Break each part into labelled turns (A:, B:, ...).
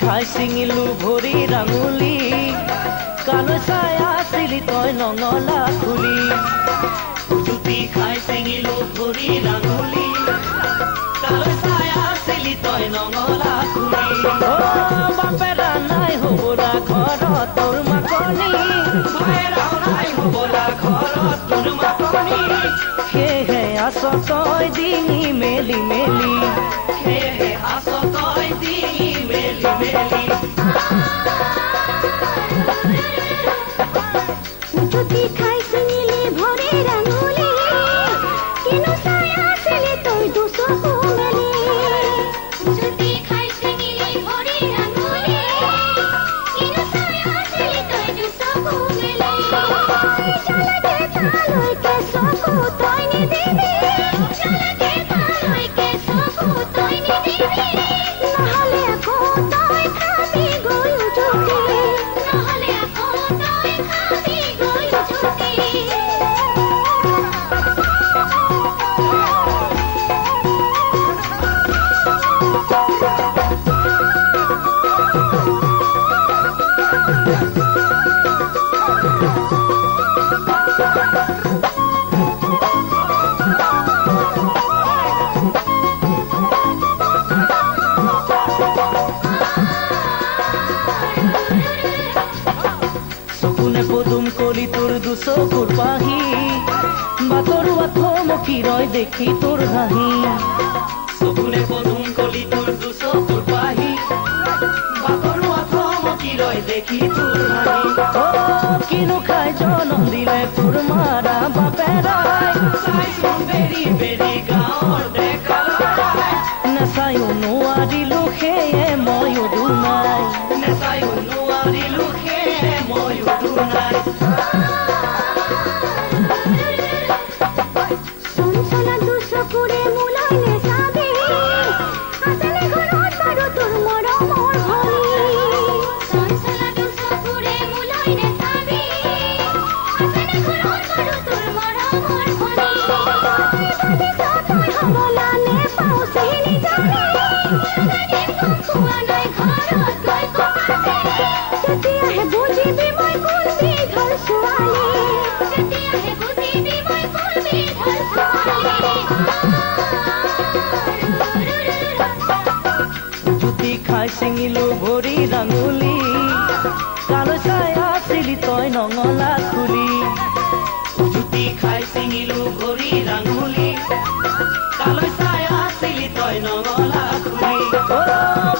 A: খাই ছিঙিলো ভৰি ৰাঙুলি কালৈ চাই আছিলি তই নঙলা খুলি। সেয়েহে আছ তই ডিঙি মেলি মেলি। সেয়েহে আছ তই ডিঙি মেলি মেলি।
B: চলকে তালৈকে চকু তই নিদিবি চলকে
A: তোৰ দুচকুৰ পাহি বাটৰুৱা থমকি ৰয় দেখি তোৰ হাঁহি চকুনে পদুম কলি তোৰ দুচকুৰ পাহি বাটৰুৱা থমকি ৰয় দেখি তোৰ হাঁহি কিনো খাই জনম দিলে তোৰ মাৰা বাপেৰাই। বেৰি বেৰি গাঁৱৰ। নেচায়ো নোৱাৰিলো সেয়ে ময়ো দুনাই নেচায়ো নোৱাৰিলো
B: Some
A: জুতি খাই ছিঙিলো ভৰি ৰাঙুলি কালৈ চাই আছিলি তই নঙলা খুলি জুতি খাই ছিঙিলো ভৰি ৰাঙুলি কালৈ চাই আছিলি তই নঙলা খুলি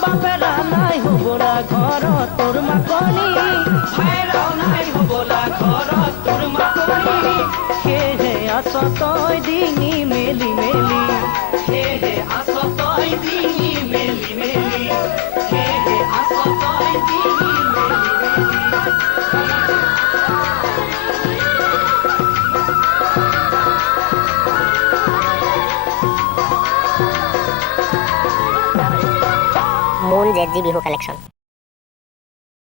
A: বাপেৰা, নাই হ'বলা ঘৰত তোৰ মাকনি। ভাইৰাও নাই হ'বলা ঘৰত তোৰ মাকনি। সেয়েহে আছ তই ডিঙি
C: মন জেনজি বিহু কালেকশন